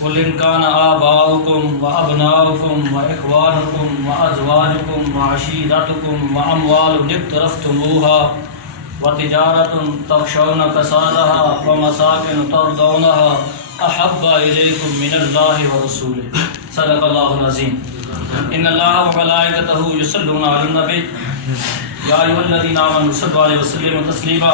قل إن كان آباؤكم وأبناؤكم وإخوانكم وأزواجكم وعشيرتكم وأموال اقترفتموها وتجارة تخشون كسادها ومساكن ترضونها أحب إليكم من الله ورسوله صدق الله العظيم. إن الله وملائكته يصلون على النبي یا ایھا الذین آمنوا صلوا علیہ وسلم تسلیما.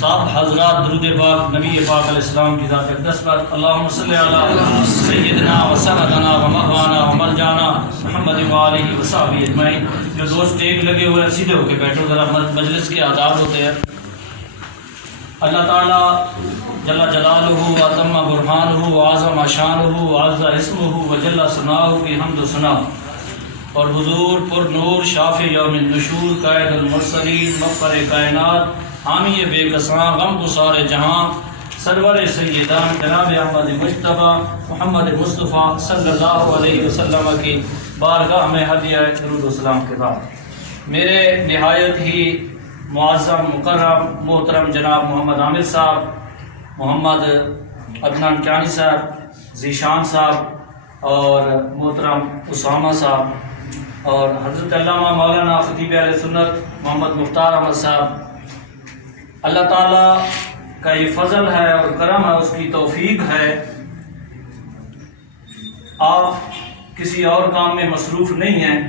صاحب حضرات درود پاک نبی پاک علیہ السلام کی ذات اقدس پر اللہم صلی علی سیدنا و سندنا و مغوانا و مرجانا محمد و آلہ و صحبہ اجمعین. جو دوست ٹیک لگے ہوئے سیدھے ہو کے بیٹھو، ذرا مجلس کے آداب ہوتے ہیں. اللہ تعالی جل جلالہ و اتم برہانہ و اعظم شانہ و عز اسمہ و جل ثناؤہ کی حمد و ثنا، اور حضور پر نور شافع یوم النشور قائد المرسلین مفخر کائنات حامی بے کساں غم گسار جہاں سرور سیدان جناب احمد مجتبیٰ محمد مصطفیٰ صلی اللہ علیہ وسلم کی بارگاہ میں ہدیہ درود و سلام کے بعد میرے نہایت ہی معظم مکرم محترم جناب محمد عامر صاحب، محمد عدنان کیانی صاحب، ذیشان صاحب اور محترم اسامہ صاحب اور حضرت علامہ مولانا خطیب اہل سنت محمد مختار احمد صاحب، اللہ تعالیٰ کا یہ فضل ہے اور کرم ہے، اس کی توفیق ہے. آپ کسی اور کام میں مصروف نہیں ہیں،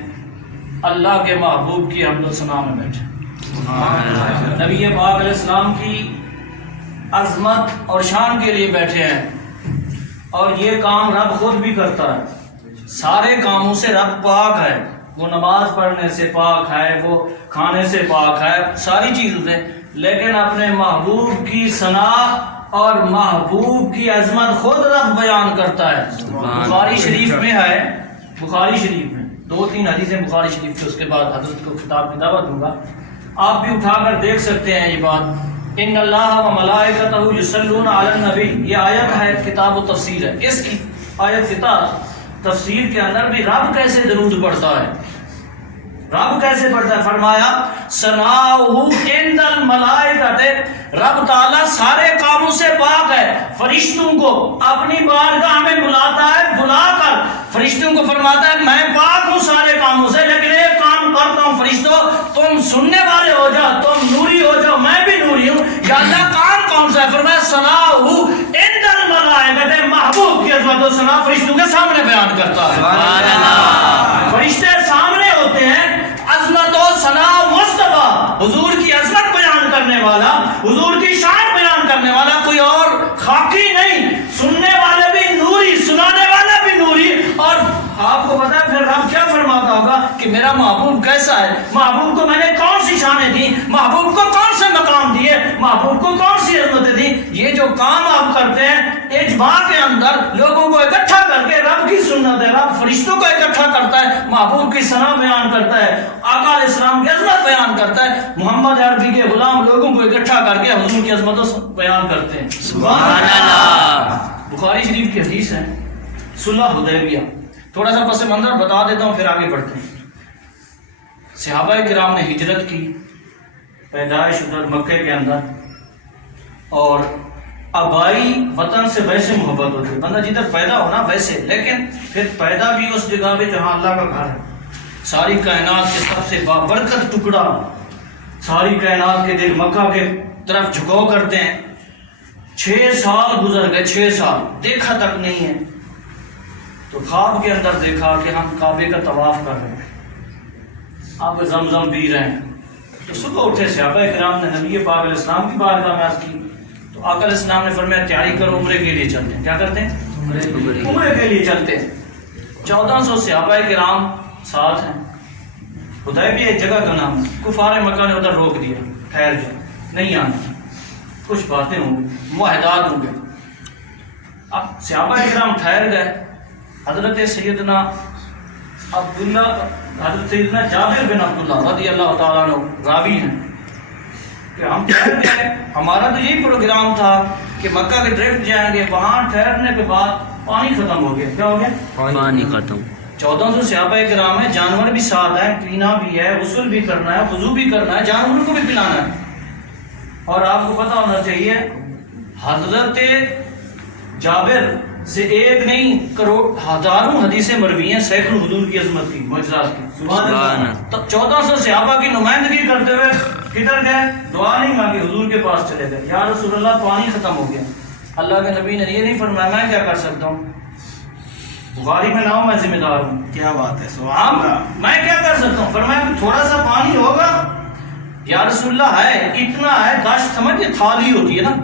اللہ کے محبوب کی حمد و ثنا میں بیٹھے، نبی پاک علیہ السلام کی عظمت اور شان کے لیے بیٹھے ہیں. اور یہ کام رب خود بھی کرتا ہے، سارے کاموں سے رب پاک ہے. وہ نماز پڑھنے سے پاک ہے، وہ کھانے سے پاک ہے، ساری چیزوں سے، لیکن اپنے محبوب کی ثنا اور محبوب کی عظمت خود رب بیان کرتا ہے. بخاری شریف میں ہے، بخاری شریف میں 2-3 حدیثیں بخاری شریف کی، اس کے بعد حضرت کو خطاب کی دعوت دوں گا، آپ بھی اٹھا کر دیکھ سکتے ہیں یہ بات. ان اللہ و ملائکتہ یصلون علی النبی، یہ آیت ہے، کتاب و تفسیر ہے. اس کی آیت کتاب تفسیر کے اندر بھی رب کیسے درود پڑھتا ہے، رب کیسے پڑھتا ہے، فرمایا ثناؤہ عند الملائکۃ، رب تعالیٰ سارے کاموں سے پاک ہے. فرشتوں کو اپنی بارگاہ میں بلاتا ہے، بلا کر فرشتوں کو فرماتا ہے میں پاک ہوں سارے کاموں سے، لیکن ایک کام کرتا ہوں فرشتوں، تم سننے والے ہو جاؤ، تم نوری ہو جاؤ، میں بھی نوری ہوں. یا اللہ کام کون سا ہے؟ فرمایا ثناؤہ عند الملائکۃ، محبوب کی عظمت و ثنا فرشتوں کے سامنے بیان کرتا ہے. سبحان اللہ. فرشتے سامنے ہوتے ہیں، عظمت و ثنا مصطفیٰ، حضور کی عظمت بیان کرنے والا، حضور کی شان بیان کرنے والا کوئی اور خاکی نہیں. سننے والے بھی نوری، سنانے والا بھی نوری. اور آپ کو پتا ہے پھر رب کیا فرماتا ہوگا کہ میرا محبوب کیسا ہے، محبوب کو میں نے کون سی شانیں دی، محبوب کو کون سے مقام دیے، محبوب کو کون سی عظمتیں دی. یہ جو کام آپ کرتے ہیں اجماع کے اندر لوگوں کو اکٹھا کر کے، رب کی سنت ہے، رب فرشتوں کو اکٹھا کرتا ہے، محبوب کی ثنا بیان کرتا ہے، آقا علیہ السلام کی عظمت بیان کرتا ہے. محمد عربی کے غلام لوگوں کو اکٹھا کر کے حضور کی عظمت بیان کرتے ہیں. سبحان اللہ. بخاری شریف کی حدیث ہے، صلح حدیبیہ. تھوڑا سا پس منظر بتا دیتا ہوں پھر آگے بڑھتے ہیں. صحابہ کرام نے ہجرت کی، پیدائش ادھر مکے کے اندر، اور آبائی وطن سے ویسے محبت ہوتی ہے، بندہ جدھر پیدا ہونا ویسے، لیکن پھر پیدا بھی اس جگہ پہ جہاں اللہ کا گھر ہے. ساری کائنات کے سب سے بابرکت ٹکڑا، ساری کائنات کے دل مکہ کے طرف جھکاؤ کرتے ہیں. 6 سال گزر گئے، 6 سال دیکھا تک نہیں ہے. تو خواب کے اندر دیکھا کہ ہم کعبے کا طواف کر رہے ہیں، آپ زمزم پی رہے ہیں. تو صبح اٹھے صحابہ کرام نے نبی پاک علیہ السلام کی بارگاہ میں عرض کی. تو آقا علیہ السلام نے فرمایا تیاری کرو، عمرے کے لیے چلتے ہیں. کیا کرتے ہیں؟ عمرے کے لیے چلتے ہیں. 1400 صحابہ کرام ساتھ ہیں. حدیبیہ ایک جگہ کا نام ہے. کفار مکہ نے ادھر روک دیا، ٹھہر جاؤ، نہیں آنا، کچھ باتیں ہوں گی، معاہدات ہوں گے. اب صحابہ کرام ٹھہر گئے. حضرت سیدنا عبداللہ، حضرت سیدنا جابر بن عبداللہ رضی اللہ تعالیٰ عنہ راوی ہیں کہ ہم ٹھہر گئے. ہمارا تو یہی پروگرام تھا کہ مکہ کے ڈائریکٹ جائیں گے. وہاں ٹھہرنے کے بعد پانی ختم ہو گیا. کیا ہو گیا؟ پانی ختم. 1400 صحابہ کرام ہیں، جانور بھی ساتھ ہیں، پینا بھی ہے، غسل بھی کرنا ہے، وضو بھی کرنا ہے، جانوروں کو بھی پلانا ہے. اور آپ کو پتہ ہونا چاہیے حضرت جابر سے ایک نہیں کروڑ ہزاروں حدیثیں مروی ہیں سینکڑوں حضور کی عظمت کی معجزات کی. سبحان اللہ. تو 1400 صحابہ کی نمائندگی کرتے ہوئے کدھر گئے؟ دعا نہیں مانگی, حضور کے پاس چلے گئے. یا رسول اللہ پانی ختم ہو گیا. اللہ کے نبی نے یہ نہیں فرمایا میں کیا کر سکتا ہوں, بخاری میں نہ ہوں, میں ذمہ دار ہوں. کیا بات ہے, سبحان اللہ. میں کیا کر سکتا ہوں؟ فرمایا کہ تھوڑا سا پانی ہوگا. یا رسول اللہ ہے, اتنا ہے, داشت سمجھ یہ تھالی ہوتی ہے نا,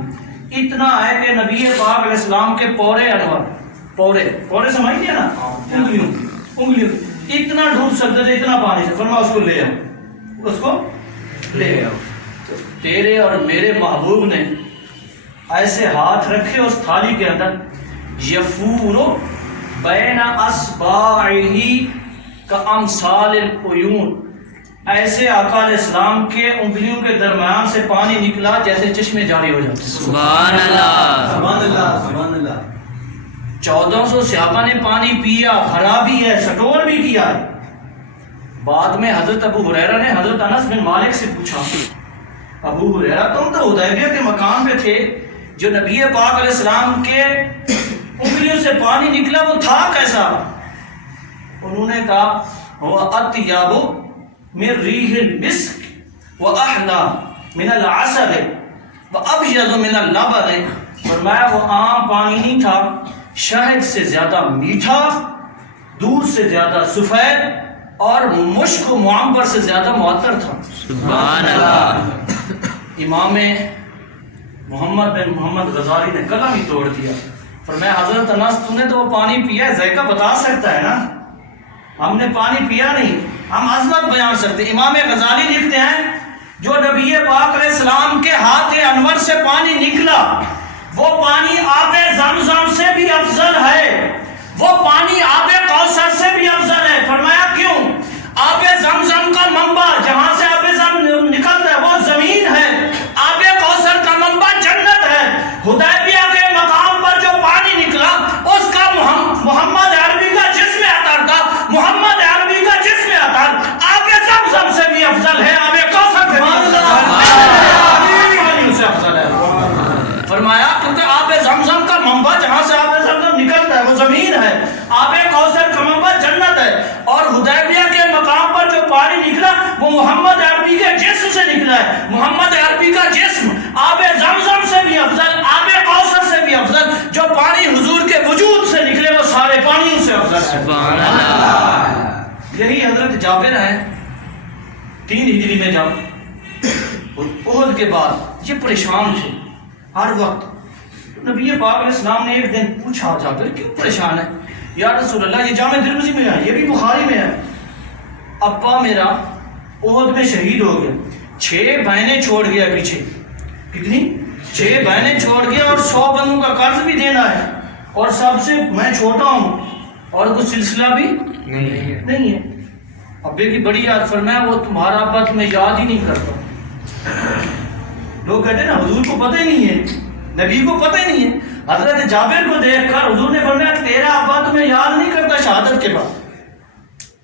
اتنا ہے کہ نبی پاک علیہ السلام کے پورے انور, پورے سمجھتے ہیں نا, انگلیوں اتنا ڈوب سکتے تھے اتنا پانی سے. فرمایا اس کو لے آؤ, اس کو لے آؤ. تو تیرے اور میرے محبوب نے ایسے ہاتھ رکھے اس تھالی کے اندر, یفور بین اصبعہ کامثال العیون, ایسے آقا علیہ السلام کے انگلیوں کے درمیان سے پانی نکلا جیسے چشمے جاری ہو جاتے. سبحان اللہ, سبحان اللہ, سبحان اللہ. 1400 صحابہ نے پانی پیا, بھرا بھی ہے, سٹور بھی کیا ہے. بعد میں حضرت ابو ہریرہ نے حضرت انس بن مالک سے پوچھا, ابو ہریرہ تم تو حدیبیہ کے مقام پہ تھے, جو نبی پاک علیہ السلام کے انگلیوں سے پانی نکلا وہ تھا کیسا؟ انہوں نے کہا وہ اطیب من ریح المسک واحلی من العسل وابیض من اللبن. فرمایا وہ عام پانی نہیں تھا, شہد سے زیادہ میٹھا, دودھ سے زیادہ سفید, اور مشک و معمبر سے زیادہ معطر تھا. سبحان اللہ. امام محمد بن محمد غزالی نے قلم ہی توڑ دیا. فرمایا حضرت انس تو نے تو وہ پانی پیا ہے, ذائقہ بتا سکتا ہے نا, ہم نے پانی پیا نہیں, ہم عظمت بیان سکتے. امام غزالی لکھتے ہیں جو نبی پاک علیہ السلام کے ہاتھ انور سے پانی نکلا وہ پانی آب زمزم سے بھی افضل ہے, وہ پانی آب کوثر سے بھی افضل ہے. فرمایا کیوں؟ آب زمزم کا منبع جہاں سے آب زمزم نکلتا ہے وہ زمین ہے, آب کوثر کا منبع جنت ہے. حدیبیہ کے مقام پر جو پانی نکلا اس کا محمد عربی کا جسم عطر تھا, محمد عربی کا جسم عطر آب زمزم سے بھی افضل ہے, آب کوثر سے بھی افضل ہے. فرمایا کیونکہ آب زمزم کا منبع جہاں سے آب زمزم نکلتا ہے وہ زمین ہے, آب کوثر کا منبع جنت ہے, اور حدیبیہ کے مقام پر جو پانی نکلا وہ محمد عربی کے جسم سے نکلا ہے. محمد عربی کا جسم آب زمزم سے بھی افضل, آب کوثر سے بھی افضل. جو پانی حضور کے وجود سے نکلے وہ سارے پانیوں سے افضل ہے. سبحان اللہ. یہی حضرت جابر ہیں 3 ہجری میں جب احد کے بعد یہ پریشان تھے ہر وقت. نبی پاک علیہ السلام نے ایک دن پوچھا جابر کیوں پریشان ہے؟ یا رسول اللہ یہ جامع ترمذی میں ہے, یہ بھی بخاری میں ہے, ابا میرا احد میں شہید ہو گیا, 6 بہنیں چھوڑ گیا پیچھے. کتنی؟ 6 بہنیں چھوڑ گیا, اور 100 بندوں کا قرض بھی دینا ہے, اور سب سے میں چھوٹا ہوں, اور کوئی سلسلہ بھی نہیں ہے. ابے کی بڑی یاد. فرمایا وہ تمہارا ابا تمہیں یاد ہی نہیں کرتا. لوگ کہتے ہیں نا حضور کو پتہ ہی نہیں ہے, نبی کو پتہ ہی نہیں ہے. حضرت جابر کو دیکھ کر حضور نے فرمایا تیرا ابا تمہیں یاد نہیں کرتا شہادت کے بعد.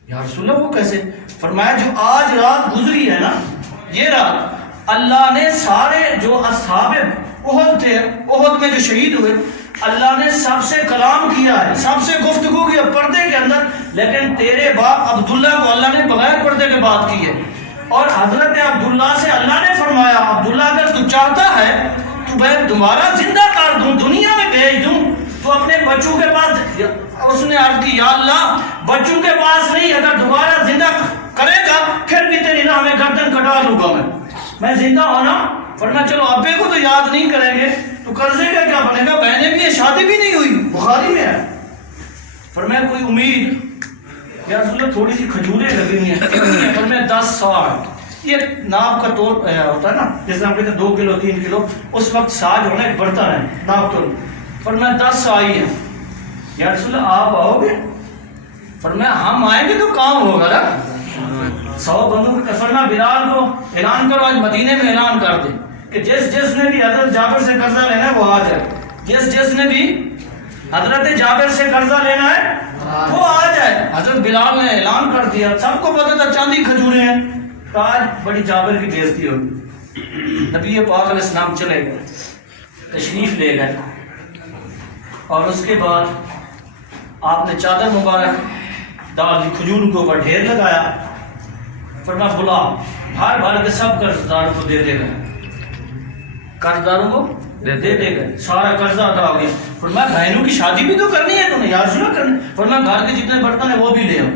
یا رسول اللہ وہ کیسے؟ فرمایا جو آج رات گزری ہے نا, یہ رات اللہ نے سارے جو اصحاب احد تھے, احد میں جو شہید ہوئے, اللہ نے سب سے کلام کیا ہے, سب سے گفتگو کی پردے کے اندر, لیکن تیرے باپ عبداللہ کو اللہ نے بغیر پردے کے بات کی ہے. اور حضرت عبداللہ سے اللہ نے فرمایا عبداللہ اگر تو چاہتا ہے تو میں دوبارہ زندہ کر دوں, دنیا میں بھیج دوں, تو اپنے بچوں کے پاس. اس نے عرض کی یا اللہ بچوں کے پاس نہیں, اگر دوبارہ زندہ کرے گا پھر بھی تیری راہ میں گردن کٹا لوں گا میں زندہ ہونا. فرمایا چلو ابے کو تو یاد نہیں کریں گے تو قرضے کا کیا بنے گا, بہنیں بھی ہیں, شادی بھی نہیں ہوئی, بخاری میں ہے. فرمایا کوئی امید؟ یا رسول اللہ تھوڑی سی کھجوریں لگی ہیں. فرمایا 10 ساڑ, یہ ناپ کا طور ہوتا ہے نا, جیسے ہم کہتے ہیں 2 کلو 3 کلو, اس وقت ساج ہونا ایک برتن ہے ناپ طور. فرمایا 10 آئی ہیں. یا رسول اللہ آپ آؤ گے؟ فرمایا ہم آئیں گے تو کام ہوگا نا. 100 بندوں کا. فرمایا بلال کو اعلان کرو, آج مدینے میں اعلان کر دیں کہ جس نے بھی حضرت جابر سے قرضہ لینا ہے وہ آ جائے, جس نے بھی حضرت جابر سے قرضہ لینا ہے وہ آ جائے. حضرت بلال نے اعلان کر دیا, سب کو پتا تھا چاندی کھجورے ہیں. آج بڑی جابر کی بےزتی ہوگی. نبی پاک علیہ السلام چلے گئے, تشریف لے گئے. اور اس کے بعد آپ نے چادر مبارک ڈال دی، کھجور کے اوپر ڈھیر لگایا، فرمایا بلا بھر بھر کے سب قرض داروں کو دے دے گا، قرض داروں کو دے دے گا، سارا قرضہ ادا ہو گیا۔ فرمایا بہنوں کی شادی بھی تو کرنی ہے، تمہیں یا رسول اللہ کرنی، فرمایا گھر کے جتنے برتن ہیں وہ بھی لے آؤ،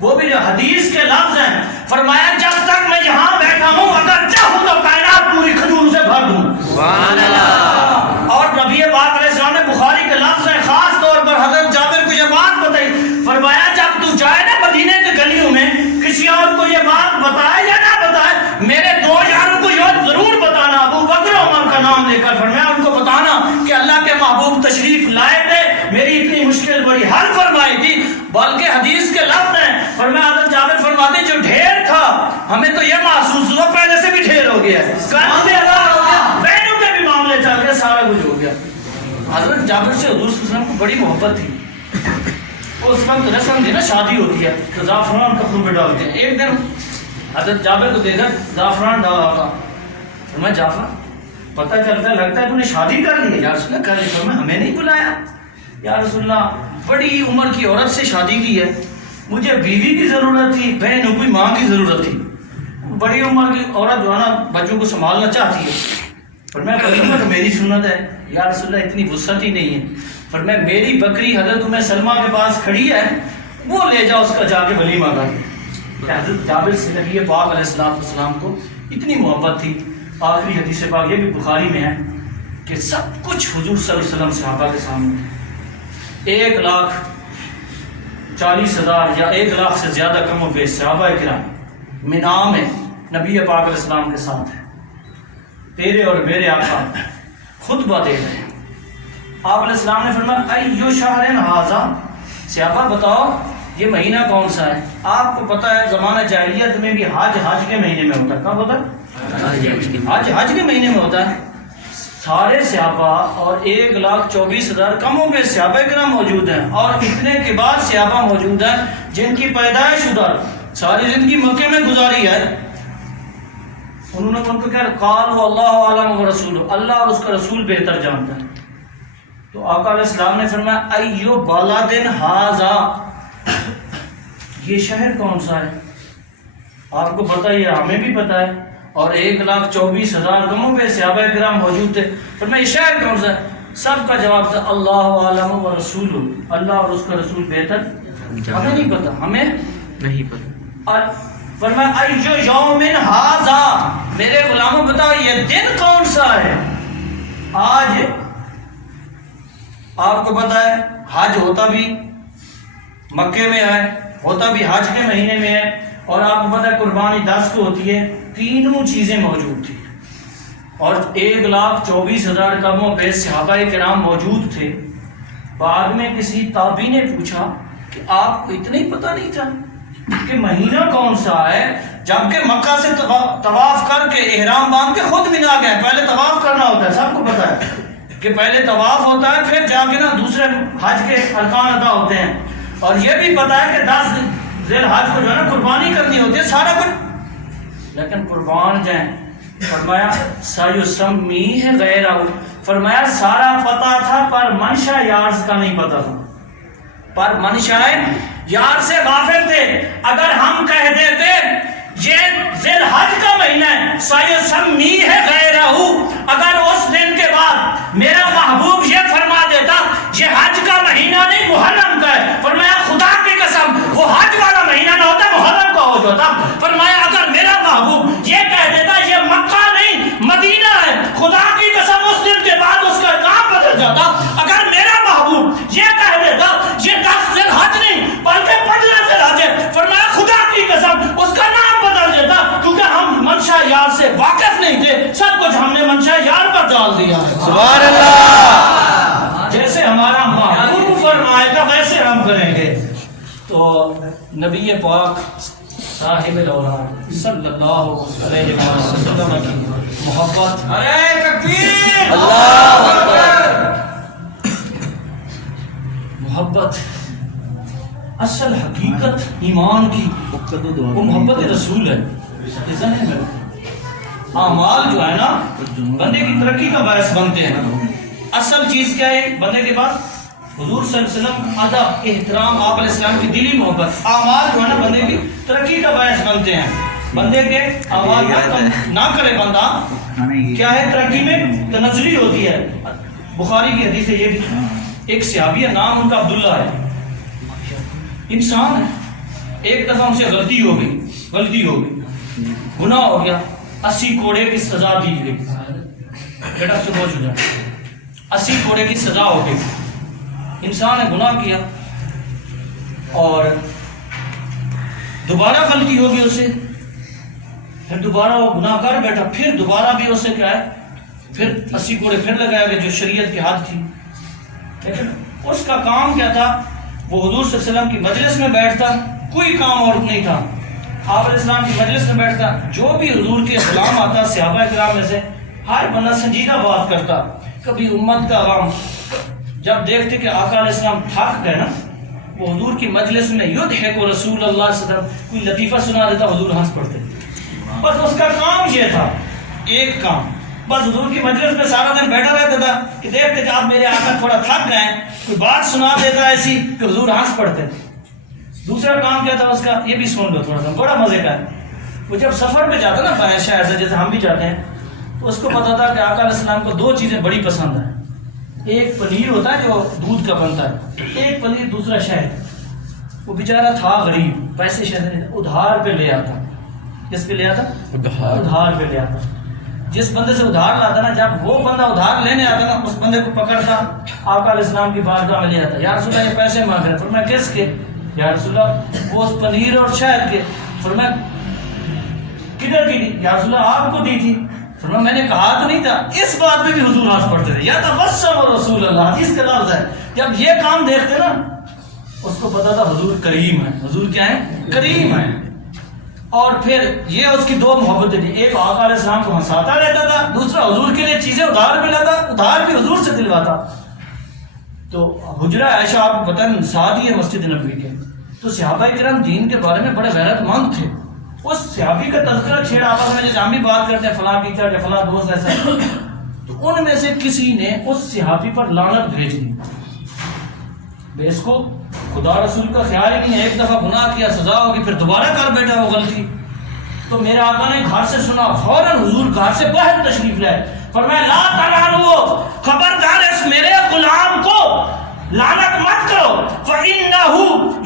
وہ بھی لے آؤ۔ حدیث کے لفظ ہیں، فرمایا جب تک میں یہاں بیٹھا ہوں اگر چاہوں تو کائنات پوری کھجور سے بھر دوں۔ سبحان اللہ۔ اور نبی پاک علیہ السلام نے بخاری کے لفظ ہیں، خاص طور پر حضرت جابر کو یہ بات بتائی، فرمایا جب تو جائے نا مدینے کے گلیوں میں کسی اور کو یہ بات بتائے یا نہ بتائے، میرے دو یاروں کو یہ ضرور بتانا، ابو بکر عمر کا نام لے کر، فرمایا ان کو بتانا کہ اللہ کے محبوب تشریف لائے تھے، میری اتنی مشکل بڑی حل فرمائی تھی۔ بلکہ حدیث کے لفظ ہیں، فرمایا حضرت جابر فرماتے جو ڈھیر تھا ہمیں تو یہ محسوس ہوا پہلے سے بھی ڈھیر ہو گیا ہے، کاندھے ادا ہو گیا، بہنوں کے بھی معاملے چل گئے، سارا کچھ ہو گیا۔ حضرت جابر سے حضور صلی اللہ علیہ وسلم کو بڑی محبت تھی۔ اس وقت رسم تھی نا، شادی ہوتی ہے تو زعفران کپڑوں پہ ڈالتے ہیں۔ ایک دن حضرت جابر کو دیکھا زعفران ڈالا تھا، فرمایا جعفر پتہ چلتا ہے لگتا ہے تو نے شادی کر لی ہے۔ یا رسول اللہ کر لی۔ فرمایا ہمیں نہیں بلایا۔ یا رسول اللہ بڑی عمر کی عورت سے شادی کی ہے، مجھے بیوی کی ضرورت تھی، بہن کوئی ماں کی ضرورت تھی، بڑی عمر کی عورت جو ہے نا بچوں کو سنبھالنا چاہتی ہے۔ فرمایا کروں گا تو میری سنت ہے۔ یا رسول اللہ اتنی وسعت ہی نہیں ہے۔ فرمایا میری بکری حضرت ام سلمہ کے پاس کھڑی ہے، وہ لے جاؤ اس کا جا کے ولیمہ کر۔ حضرت جابر سے نبی پاک علیہ السلام کو اتنی محبت تھی۔ آخری حدیث پاک یہ بھی بخاری میں ہے کہ سب کچھ حضور صلی اللہ علیہ وسلم صحابہ کے سامنے 1,40,000 یا 1 لاکھ سے زیادہ کم و بیش صحابہ کرام مینا میں نبی پاک علیہ السلام کے ساتھ ہیں، تیرے اور میرے آقا خطبہ دے رہے ہیں۔ آپ علیہ السلام نے فرمایا ایو شہر ھذا، صحابہ بتاؤ یہ مہینہ کون سا ہے؟ آپ کو پتہ ہے زمانہ جاہلیت میں بھی حج کے مہینے میں ہوتا ہے۔ کب ہوتا ہے؟ حج کے مہینے میں ہوتا ہے۔ سارے صحابہ اور 1,24,000 کم و بیش صحابہ کرام موجود ہیں، اور اتنے کے بعد صحابہ موجود ہیں جن کی پیدائش ادھر ساری زندگی مکے میں گزاری ہے۔ انہوں نے ان کو کہا قالوا اللہ اعلم ورسولہ، اللہ اور اس کا رسول بہتر جانتا ہے۔ تو آقا علیہ السلام نے فرمایا ایو بلد ھذا، یہ شہر کون سا ہے؟ آپ کو پتہ ہے، ہمیں بھی پتہ ہے، اور 1,24,000 کم و بیش صحابہ کرام موجود تھے۔ فرمایا یہ شہر کون سا ہے؟ سب کا جواب تھا اللہ اعلم ورسولہ، اللہ اور اس کا رسول بہتر، ہمیں نہیں پتہ، ہمیں نہیں پتہ۔ اور فرمایا ایو یوم ھذا، میرے غلاموں بتاؤ یہ دن کون سا ہے؟ آج آپ کو پتہ ہے حج ہوتا بھی مکے میں ہے، ہوتا بھی حج کے مہینے میں ہے، اور آپ کو پتہ ہے قربانی 10 کو ہوتی ہے، تینوں چیزیں موجود تھیں، اور 1,24,000 کم و بیش صحابہ کرام موجود تھے۔ بعد میں کسی تابعی نے پوچھا کہ آپ کو اتنا ہی پتہ نہیں تھا کہ مہینہ کون سا ہے، جبکہ مکہ سے طواف کر کے احرام باندھ کے خود مینا گئے، پہلے طواف کرنا ہوتا ہے، سب کو پتہ ہے کہ پہلے طواف ہوتا ہے، پھر جا کے نا دوسرے حج کے ارکان ادا ہوتے ہیں، اور یہ بھی پتہ ہے کہ 10 ذی الحج کو جو ہے نا قربانی کرنی ہوتی ہے، سارا کچھ، لیکن قربان جائیں فرمایا سیسمیہ غیرہ، فرمایا سارا پتہ تھا پر منشا یار کا نہیں پتہ تھا، پر منشا یار سے غافل تھے۔ اگر ہم کہہ دیتے یہ ذی الحج کا مہینہ ہے سیسمیہ غیرہ، اگر اس دن کے بعد میرا محبوب یہ فرما دیتا یہ حج کا مہینہ نہیں محرم کا ہے، فرمایا خدا کی قسم وہ حج والا مہینہ نہ ہوتا محرم کا ہو جاتا۔ فرمایا اگر میرا محبوب یہ کہہ دیتا یہ مکہ نہیں مدینہ ہے، خدا کی قسم اس دن کے بعد اس کا نام بدل جاتا۔ اگر میرا محبوب یہ کہہ دیتا یہ 10 ذی الحج نہیں بلکہ 15 ذی الحج ہے، فرمایا خدا کی قسم اس کا نام بدل دیتا، کیونکہ ہم منشا یار سے واقف نہیں تھے، سب کچھ ہم نے منشا یار پر ڈال دیا۔ سبحان اللہ۔ جیسے ہمارا محبوب فرمائے گا ویسے ہم کریں گے۔ تو نبی پاک صاحب الاولاد صلی اللہ علیہ وسلم کی محبت، ارے تکبیر، اللہ اکبر، محبت اصل حقیقت ایمان کی وہ محبت رسول ہے۔ ذہن میں اعمال جو ہے نا بندے کی ترقی کا باعث بنتے ہیں، اصل چیز کیا ہے بندے کے پاس؟ حضور صلی اللہ علیہ وسلم، ادب، احترام، آپ علیہ السلام کی دلی محبت. اعمال جو ہے نا بندے کی ترقی کا باعث بنتے ہیں. بندے کے اعمال نہ کرے بندہ کیا ہے ترقی میں تنزلی ہوتی ہے. بخاری کی حدیث ہے یہ بھی. ایک صحابی ہے، نام ان کا عبداللہ ہے، انسان ہے. ایک دفعہ ان سے غلطی ہو گئی، گناہ ہو گیا، 80 کوڑے کی سزا دی گئی. بیٹا سے بہت جدا 80 کوڑے کی سزا ہو گئی. انسان نے گناہ کیا اور دوبارہ غلطی ہوگی اسے، پھر دوبارہ وہ گناہ کر بیٹھا، پھر دوبارہ بھی اسے کیا ہے، پھر 80 کوڑے پھر لگایا گیا جو شریعت کی حد تھی. لیکن اس کا کام کیا تھا؟ وہ حضور صلی اللہ علیہ وسلم کی مجلس میں بیٹھتا، کوئی کام اور نہیں تھا. آپ علیہ السلام کی مجلس میں بیٹھتا، جو بھی حضور کے غلام آتا صحابہ کرام میں سے ہر بندہ سنجیدہ بات کرتا. کبھی امت کا غم، جب دیکھتے کہ آقا علیہ السلام تھک گئے نا، وہ حضور کی مجلس میں یضحک رسول اللہ صلی اللہ علیہ وسلم کوئی لطیفہ سنا دیتا، حضور ہنس پڑتے. بس اس کا کام یہ تھا، ایک کام. بس حضور کی مجلس میں سارا دن بیٹھا رہتا تھا کہ دیکھتے کہ آپ میرے آقا تھوڑا تھک گئے، کوئی بات سنا دیتا ایسی کہ حضور ہنس پڑتے. دوسرا کام کیا تھا اس کا؟ یہ بھی سن لو تھوڑا سا، بڑا مزے کا ہے. وہ جب سفر پہ جاتا نا باہر شہر سے، جیسے ہم بھی جاتے ہیں، تو اس کو پتا تھا کہ آقا علیہ السلام کو 2 چیزیں بڑی پسند ہیں. ایک پنیر ہوتا ہے جو دودھ کا بنتا ہے، ایک پنیر، دوسرا شہد. وہ بیچارہ تھا غریب، پیسے شہد ادھار پہ لے آتا. کس پہ لے آتا؟ ادھار پہ لے آتا. جس بندے سے ادھار لاتا نا، جب وہ بندہ ادھار لینے آتا نا، اس بندے کو پکڑتا، آقا علیہ السلام کی بارگاہ میں لے آتا. یا رسول اللہ یہ پیسے مانگ رہے. فرمایا کس کے؟ یا رسول اللہ وہ اس پنیر اور شہد کے. فرمایا کدھر کی؟ یا رسول اللہ آپ کو دی تھی. فرمایا میں نے کہا تو نہیں تھا. اس بات میں بھی حضور ہنس پڑتے تھے. یا تبسم رسول اللہ، حدیث کا لفظ ہے. جب یہ کام دیکھتے نا، اس کو پتا تھا حضور کریم ہے. حضور کیا ہے؟ کریم ہے. اور پھر یہ اس کی 2 محبتیں تھیں. ایک آقا علیہ السلام کو ہنساتا رہتا تھا، دوسرا حضور کے لیے چیزیں ادھار بھی لاتا، ادھار بھی حضور سے دلواتا. تو حجرہ عائشہ آپ کو پتہ ہے ساتھ ہی ہے مسجد نبوی کے. تو صحابہ کرام دین کے بارے میں بڑے غیرت مند تھے. اس صحابی کا تذکرہ چھیڑا آپس میں، جیسے ہم بھی بات کرتے ہیں فلاں ٹیچر یا فلاں دوست ایسا، تو ان میں سے کسی نے اس صحابی پر لعنت بھیج دی. اس کو خدا رسول کا خیال ہی نہیں ہے، ایک دفعہ گناہ کیا سزا ہوگی، پھر دوبارہ کر بیٹھا وہ غلطی. تو میرے آقا نے گھر سے سنا، فوراً حضور گھر سے باہر تشریف لائے. فرمایا لا تلعنوا، خبردار اس میرے غلام کو لعنت مت کرو، فإنه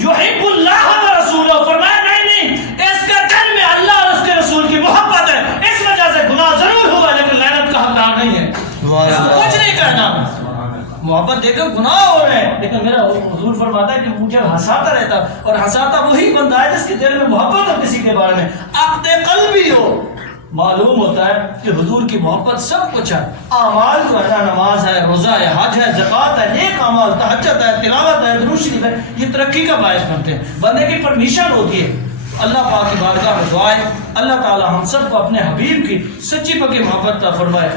يحب الله ورسوله. فرمایا نہیں، اس کے دل میں اللہ اور اس کے رسول کی محبت ہے، اس وجہ سے گناہ ضرور ہوا لیکن لعنت کا حقدار نہیں ہے. کچھ نہیں کہنا، محبت دیکھو گناہ ہو رہے ہیں، لیکن میرا حضور فرماتا ہے کہ مجھے ہنساتا رہتا، اور ہنساتا وہی بندہ ہے جس کے دل میں محبت ہو کسی کے بارے میں، عقد قلبی ہو. معلوم ہوتا ہے کہ حضور کی محبت سب کچھ ہے. اعمال جو ہے نا، نماز ہے، روزہ ہے، حج ہے، زکوٰۃ ہے، نیک اعمال، تہجد ہے، تلاوت ہے، درود شریف ہے، یہ ترقی کا باعث بنتے ہیں. بندے کی پرمیشن ہوتی ہے. اللہ پاک کی بارگاہ میں دعا ہے اللہ تعالی ہم سب کو اپنے حبیب کی سچی پکی محبت عطا فرمائے.